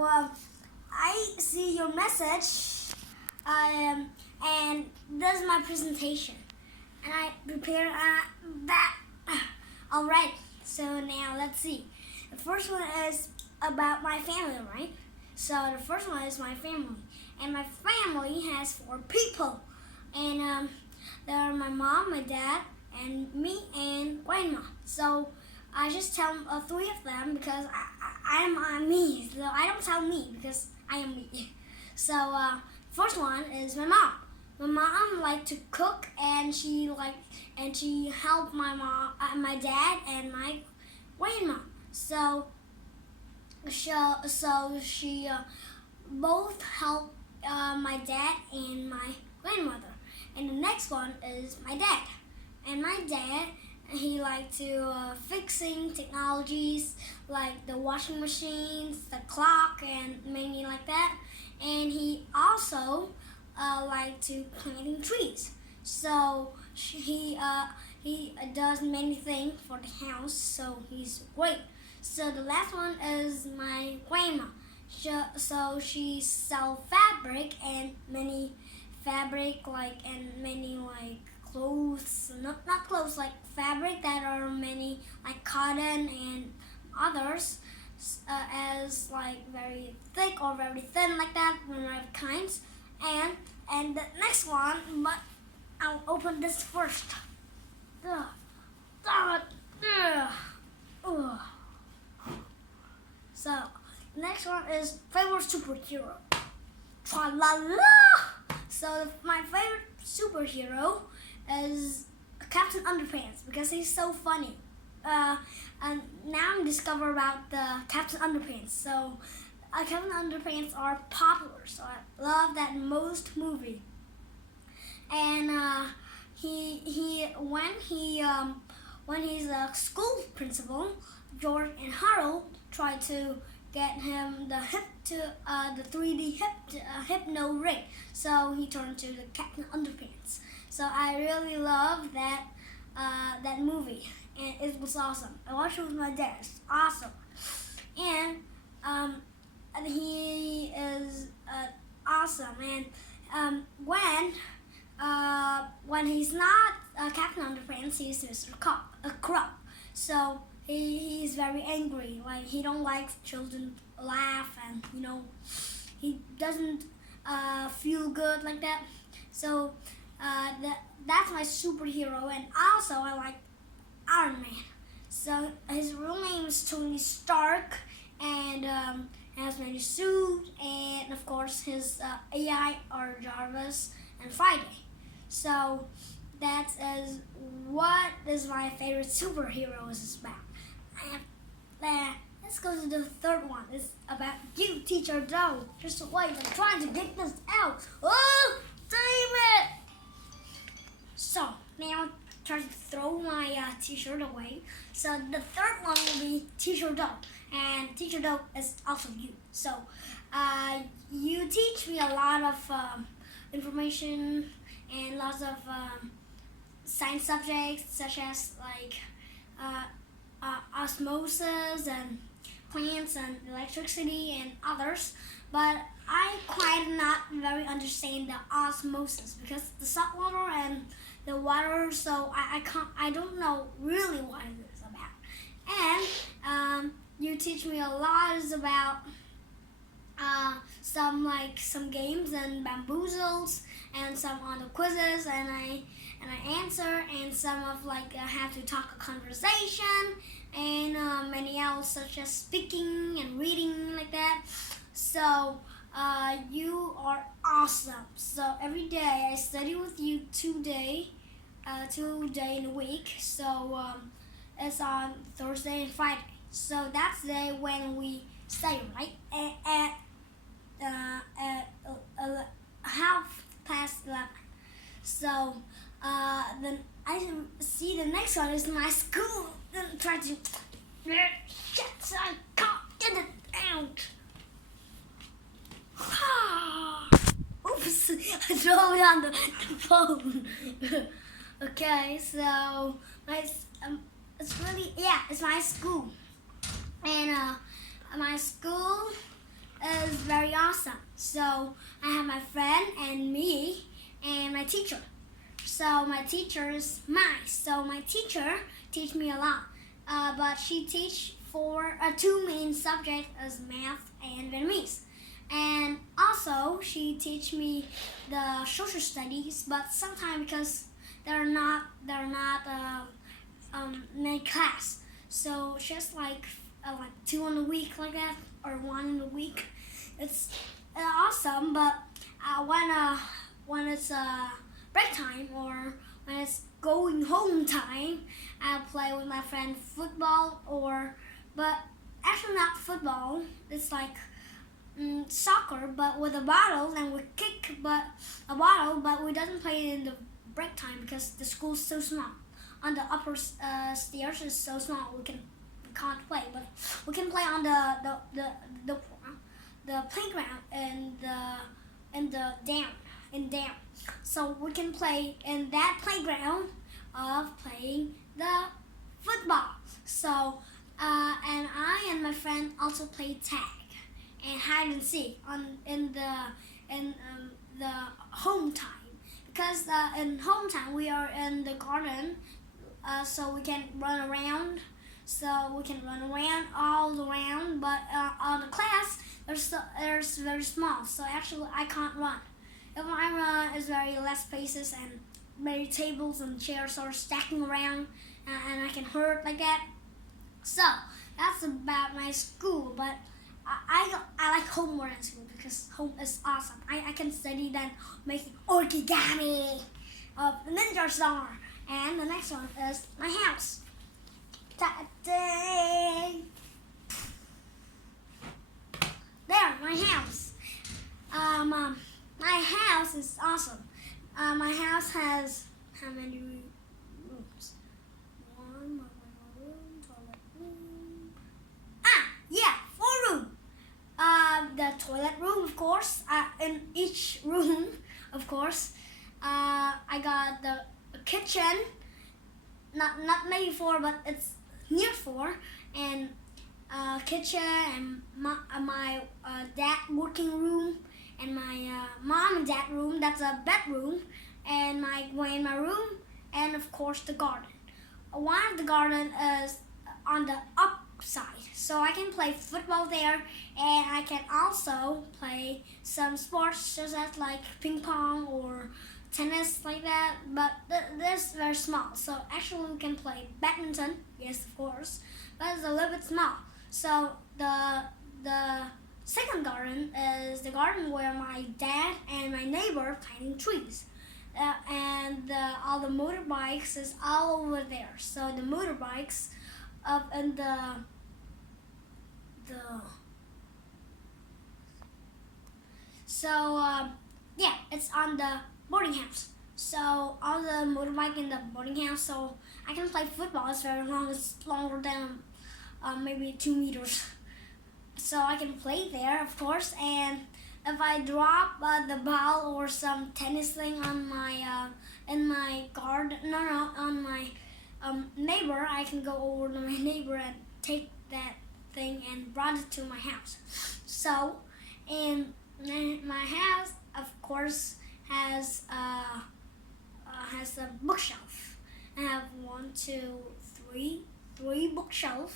I see your message, and this is my presentation, and I prepared that. All right. So now let's see. The first one is about my family, right? So the first one is my family, and my family has 4 people, and they're my mom, my dad, and me and grandma. So I just tell 3 of them because I'm me. So I don't tell me because I am me. So first one is my mom. My mom like to cook, and she helped my mom, my dad, and my grandma. So she both help my dad and my grandmother. And the next one is my dad. And my dad, he like to fixing technologies like the washing machines, the clock, and many like that. And he also like to planting trees. So he does many things for the house. So he's great. So the last one is my grandma. So she sell fabric and many fabric and many clothes, not clothes, like fabric that are many like cotton and others as like very thick or very thin like that, kinds. And the next one, but I'll open this first. Ugh. So next one is favorite superhero. Tra la la. So my favorite superhero is Captain Underpants because he's so funny. And now I'm discovering about the Captain Underpants. So Captain Underpants are popular. So I love that most movie. And when he's a school principal, George and Harold try to get him the 3D hypno ring. So he turned to the Captain Underpants. So I really love that movie, and it was awesome. I watched it with my dad. It's awesome, and he is awesome. And when he's not Captain Underpants, he's Mr. Crop. So he's very angry. Like he don't like children laugh, and he doesn't feel good like that. So that's my superhero. And also I like Iron Man. So his real name is Tony Stark, and has many suits, and of course his AI are Jarvis and Friday. So that is what is my favorite superhero is about. Let's go to the third one. It's about you, Teacher Douw. Just wait, I'm trying to get this out. Oh, damn it! So now try to throw my t-shirt away. So the third one will be Teacher Douw, and Teacher Douw is also you. So you teach me a lot of information and lots of science subjects such as like osmosis and plants and electricity and others, but I quite not very understand the osmosis because the salt water and the water, so I don't know really what it is about. And you teach me a lot about some games and bamboozles, and some on the quizzes, and I answer, and some of I have to talk a conversation, and many else such as speaking and reading like that. So you are awesome. So every day I study with you 2 days in a week. So it's on Thursday and Friday. So that's the day when we study, right? At 11:30. So then I see the next one is my school. Then try to shit, I can't get it out. Oops, I throw it on the phone. Okay, so it's really, it's my school, and my school is very awesome. So I have my friend and me and my teacher. So my teacher is nice. So my teacher teach me a lot. But she teach for two main subjects as math and Vietnamese. And also she teach me the social studies, but sometimes because they're not in class, so just like two in a week like that, or one in a week. It's awesome, but when it's break time or when it's going home time, I'll play with my friend football, but actually not football. It's like soccer, but with a bottle, and we kick a bottle, but we doesn't play it in the break time because the school's so small. On the upper stairs is so small we can't play, but we can play on the playground and the dam. So we can play in that playground of playing the football. So and I and my friend also play tag and hide and seek in the home time, because in home time we are in the garden, so we can run around. So we can run around all around, but on the class there's very small. So actually I can't run. If I run, it's very less spaces and many tables and chairs are stacking around, and I can hurt like that. So that's about my school, but I like home more than school because home is awesome. I can study then making origami of the ninja star. And the next one is my house. Ta-da! There, my house. My house is awesome. My house has how many rooms? One room, toilet room. Yeah, 4 rooms. The toilet room, of course. In each room, of course. I got the kitchen. Not maybe 4, but it's near 4. And kitchen and my dad working room, and my mom and dad room, that's a bedroom, and my grandma room, and of course the garden. One of the garden is on the upside, so I can play football there, and I can also play some sports just as like ping pong or tennis like that, but this is very small. So actually we can play badminton, yes of course, but it's a little bit small. So the second garden is the garden where my dad and my neighbor planting trees, and all the motorbikes is all over there. So the motorbikes up in the yeah, it's on the boarding house. So all the motorbike in the boarding house, so I can play football. It's very long. It's longer than maybe 2 meters. So I can play there, of course. And if I drop the ball or some tennis thing on my in my garden, on my neighbor, I can go over to my neighbor and take that thing and brought it to my house. So, and my house, of course, has a bookshelf. I have 1, 2, 3 bookshelves.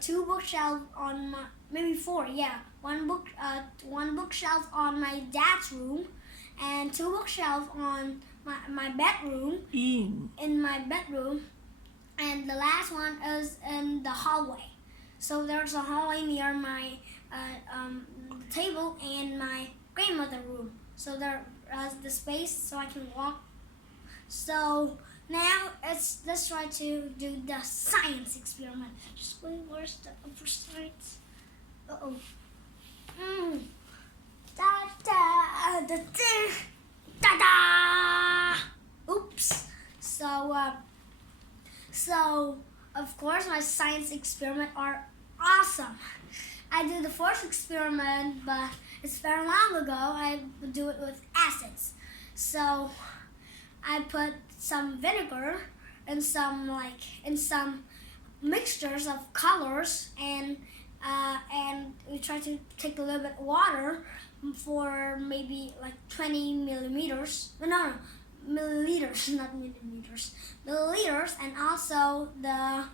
2 bookshelves on my, maybe 4. Yeah, one bookshelf on my dad's room, and 2 bookshelves on my bedroom. In my bedroom, and the last one is in the hallway. So there's a hallway near my table and my grandmother's room. So there is the space so I can walk. So now let's try to do the science experiment. Just wait, where's the upper science? Uh-oh. Da da da da da da. Oops. So of course my science experiments are awesome. I did the first experiment, but it's very long ago. I would do it with acids. So I put some vinegar and some mixtures of colors, and and we try to take a little bit of water for maybe like 20 millimeters. No, milliliters, not millimeters. Milliliters, and also the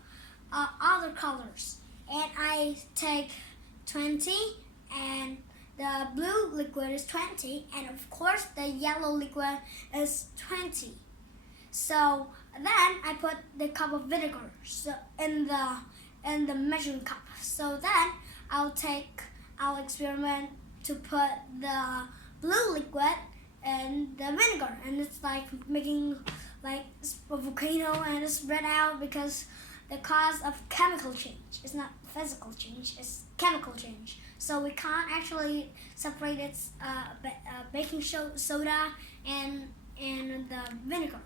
other colors. And I take 20, and the blue liquid is 20, and of course the yellow liquid is 20. So then I put the cup of vinegar in the measuring cup. So then I'll experiment to put the blue liquid in the vinegar, and it's like making like a volcano, and it's spread out because the cause of chemical change. It's not physical change, it's chemical change. So we can't actually separate its baking soda and the vinegar.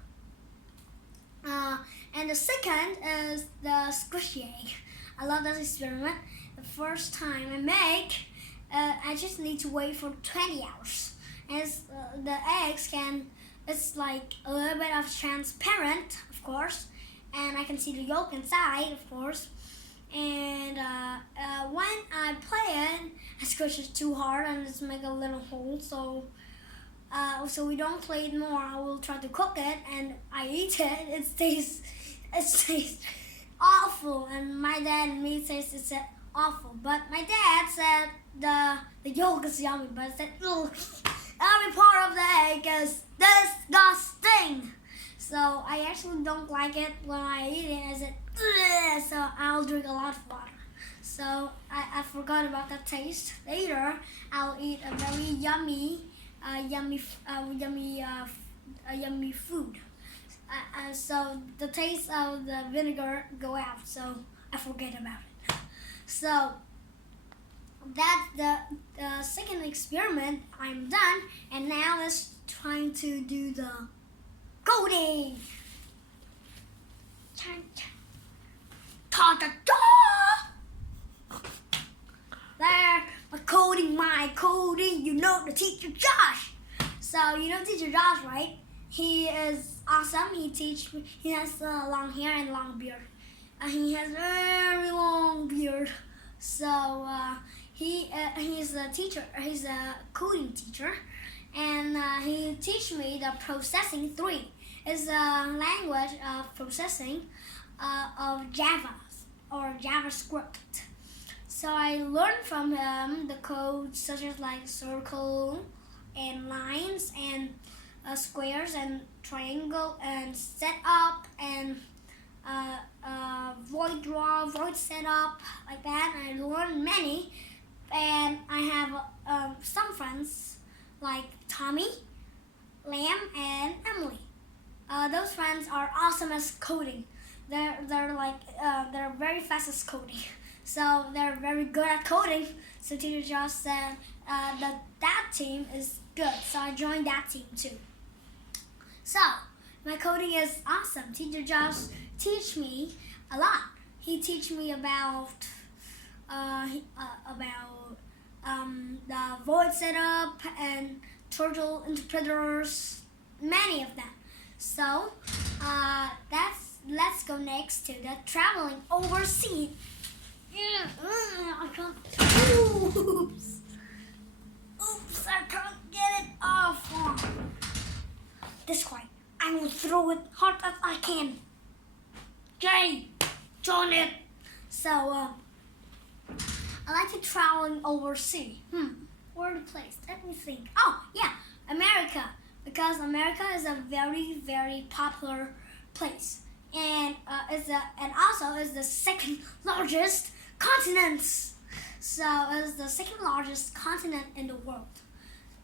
And the second is the squishy egg. I love this experiment. The first time I make, I just need to wait for 20 hours. And the eggs it's like a little bit of transparent, of course, and I can see the yolk inside, of course. And when I play it, I squish it too hard and just make a little hole. So we don't play it more. I will try to cook it, and I eat it. It tastes awful, and my dad and me taste it's awful. But my dad said the yolk is yummy, but I said, ugh, every part of the egg is disgusting. So I actually don't like it when I eat it. I said, ugh, so I'll drink a lot of water. So I forgot about that taste. Later, I'll eat a very yummy food. So the taste of the vinegar go out, so I forget about it. So that's the second experiment. I'm done, and now let's trying to do the coating. Ta ta ta! There, my coating. You know the teacher Josh. So you know teacher Josh, right? He is awesome. He has long hair and long beard. He has very long beard. So he's a teacher. He's a coding teacher, and he teach me the processing 3. It's a language of processing of Java or JavaScript. So I learned from him the code such as like circle and lines and squares and triangle and setup and void draw, void setup, like that. I learned many, and I have some friends like Tommy, Lamb, and Emily. Those friends are awesome as coding. They're very fast at coding. So they're very good at coding. So teacher Josh said that team is good. So I joined that team too. So my coding is awesome. Teacher Josh teach me a lot. He teach me about the void setup and turtle interpreters, many of them. So let's go next to the traveling overseas. I can't. Oops! I can't get it off. This way. I will throw it hard as I can. Jay, join it. So I like to traveling overseas. Where the place? Let me think. Oh yeah, America, because America is a very, very popular place, and also is the second largest continent. So it's the second largest continent in the world.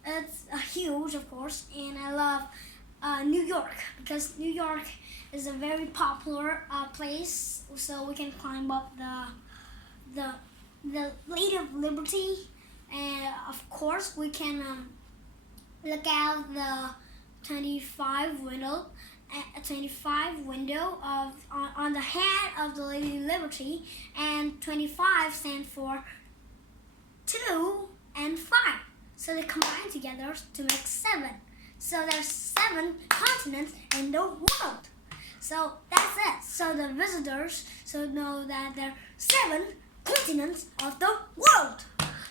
It's huge, of course, and I love New York, because New York is a very popular place. So we can climb up the Lady of Liberty, and of course we can look out the 25 window of on the head of the Lady of Liberty, and 25 stand for 2 and 5. So they combine together to make 7. So there's 7 continents in the world. So that's it. So the visitors know that there are 7 continents of the world.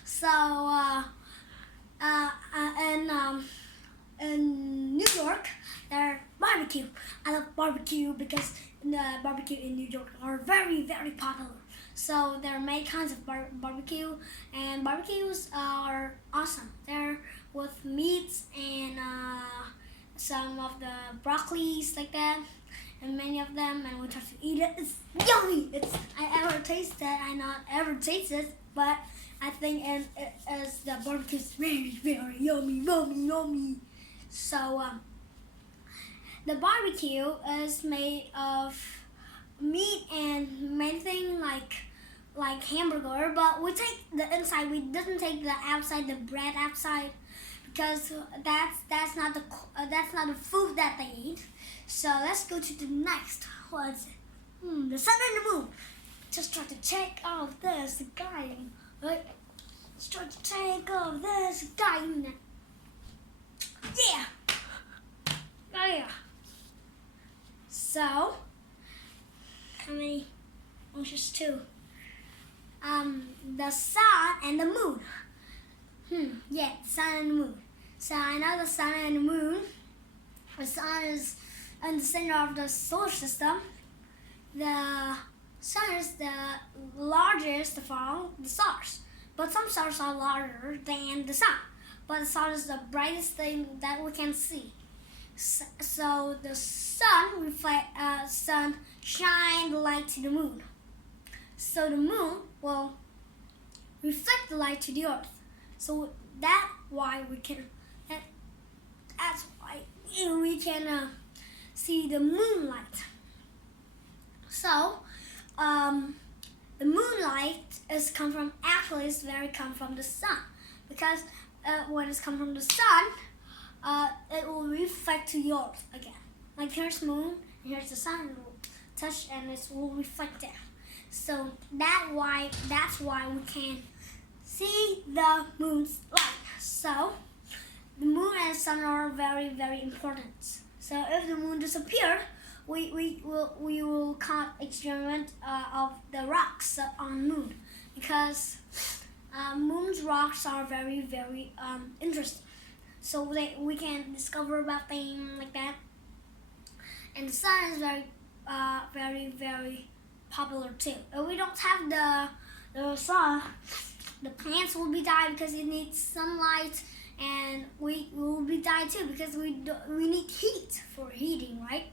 So in New York, there barbecue. I love barbecue because the barbecue in New York are very, very popular. So there are many kinds of barbecue, and barbecues are awesome. They're with meats and some of the broccolis like that, and many of them. And we try to eat it. It's yummy. I ever taste that. I not ever tasted it, but I think as the barbecue is very, very yummy, yummy, yummy. So the barbecue is made of meat and many things like hamburger, but we take the inside. We didn't take the outside, the bread outside, because that's not the food that they eat. So let's go to the next. What is it? The sun and the moon. Just try to take off this guy. Right? Let's try to take off this guy. Yeah. Oh yeah. So how many? Oh, just two. The sun and the moon. Yeah, the sun and the moon. So I know the sun and the moon. The sun is in the center of the solar system. The sun is the largest of all the stars. But some stars are larger than the sun. But the sun is the brightest thing that we can see. So the sun shine the light to the moon. So the moon will reflect the light to the earth. So that's why we can see the moonlight. So the moonlight is come from the sun, because when it's come from the sun, it will reflect to the earth again. Like here's moon, and here's the sun, and it will touch and it will reflect there. So that's why we can see the moon's light. So the moon and the sun are very, very important. So if the moon disappeared, we will can't experiment of the rocks on moon, because moon's rocks are very, very interesting. So we can discover about things like that. And the sun is very, very, very popular too. If we don't have the sun, the plants will be dying because it needs sunlight, and we will be dying too because we need heat for heating, right?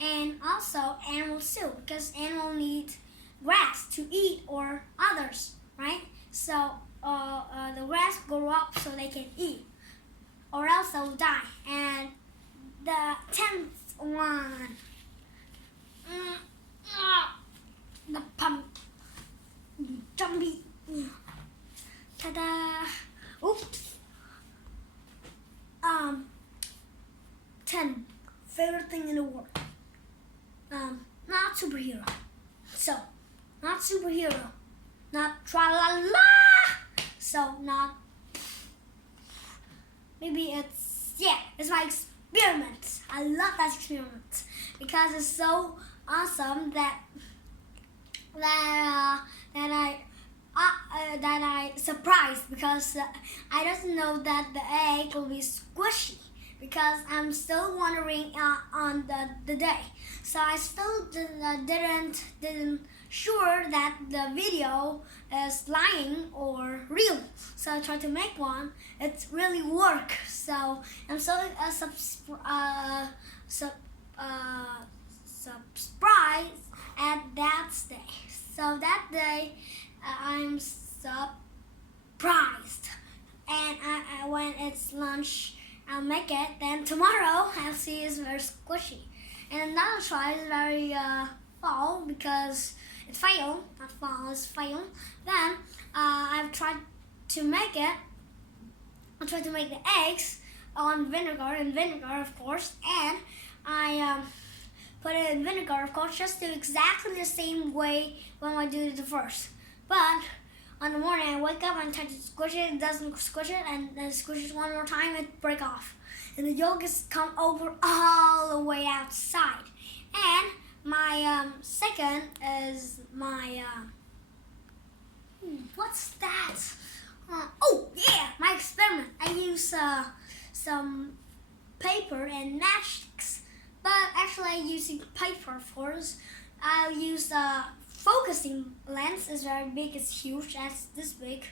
And also animals too, because animals need grass to eat or others, right? So the grass grow up so they can eat, or else they'll die. And the 10th one, the pump, jumpy, ta-da! Oops. 10 favorite thing in the world. Not superhero. So, not superhero. Not tra-la-la. So, not. Maybe it's my experiment. I love that experiment because it's so awesome that I surprised, because I didn't know that the egg will be squishy, because I'm still wondering on the day. So I still didn't sure that the video is lying or real. So I tried to make one. It really worked. So I'm so surprised at that day. So that day I'm surprised, and when it's lunch I'll make it. Then tomorrow I'll see it's very squishy. And another try is very fall, because it failed. Not fall, it's fail. Then I've tried to make it. I tried to make the eggs on vinegar, of course, and I put it in vinegar, of course, just do exactly the same way when I did it the first. But on the morning I wake up and try to squish it doesn't squish it, and then squish it one more time, it break off. And the yolk has come over all the way outside. And my second is my What's that? Oh yeah, my experiment. I use some paper and matchsticks, but actually I'm using paper first. I'll use the focusing lens. It's very big. It's huge. That's this big,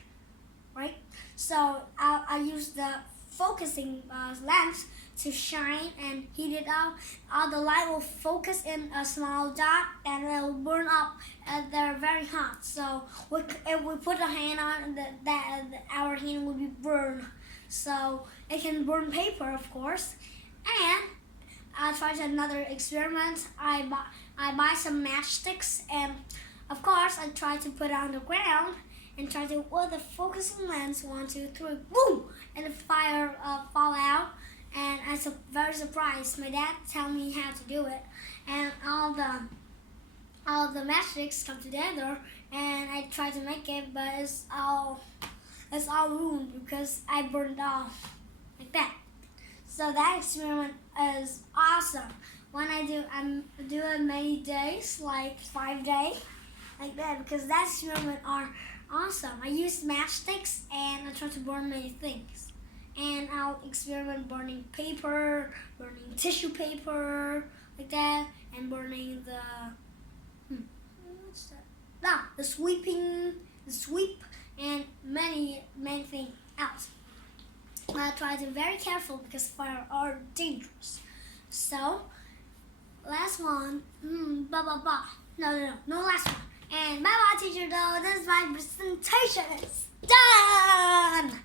right? So I'll use the focusing lens to shine and heat it up. All the light will focus in a small dot and it will burn up. And they're very hot. So if we put a hand on our hand will be burned. So it can burn paper, of course. And I tried another experiment. I buy some matchsticks and of course I try to put it on the ground and try to with the focusing lens 1, 2, 3, boom, and the fire fall out. And I was very surprised. My dad tell me how to do it, and all the matchsticks come together, and I try to make it, but it's all ruined because I burned off like that. So that experiment is awesome. When I do it many days, like 5 days, like that, because that experiment are awesome. I use matchsticks and I try to burn many things. And I'll experiment burning paper, burning tissue paper, like that, and burning what's that? The sweep, and many things else. I'll try to be very careful because fire are dangerous. So, last one, no last one. And bye bye teacher Douw, this is my presentation, it's done!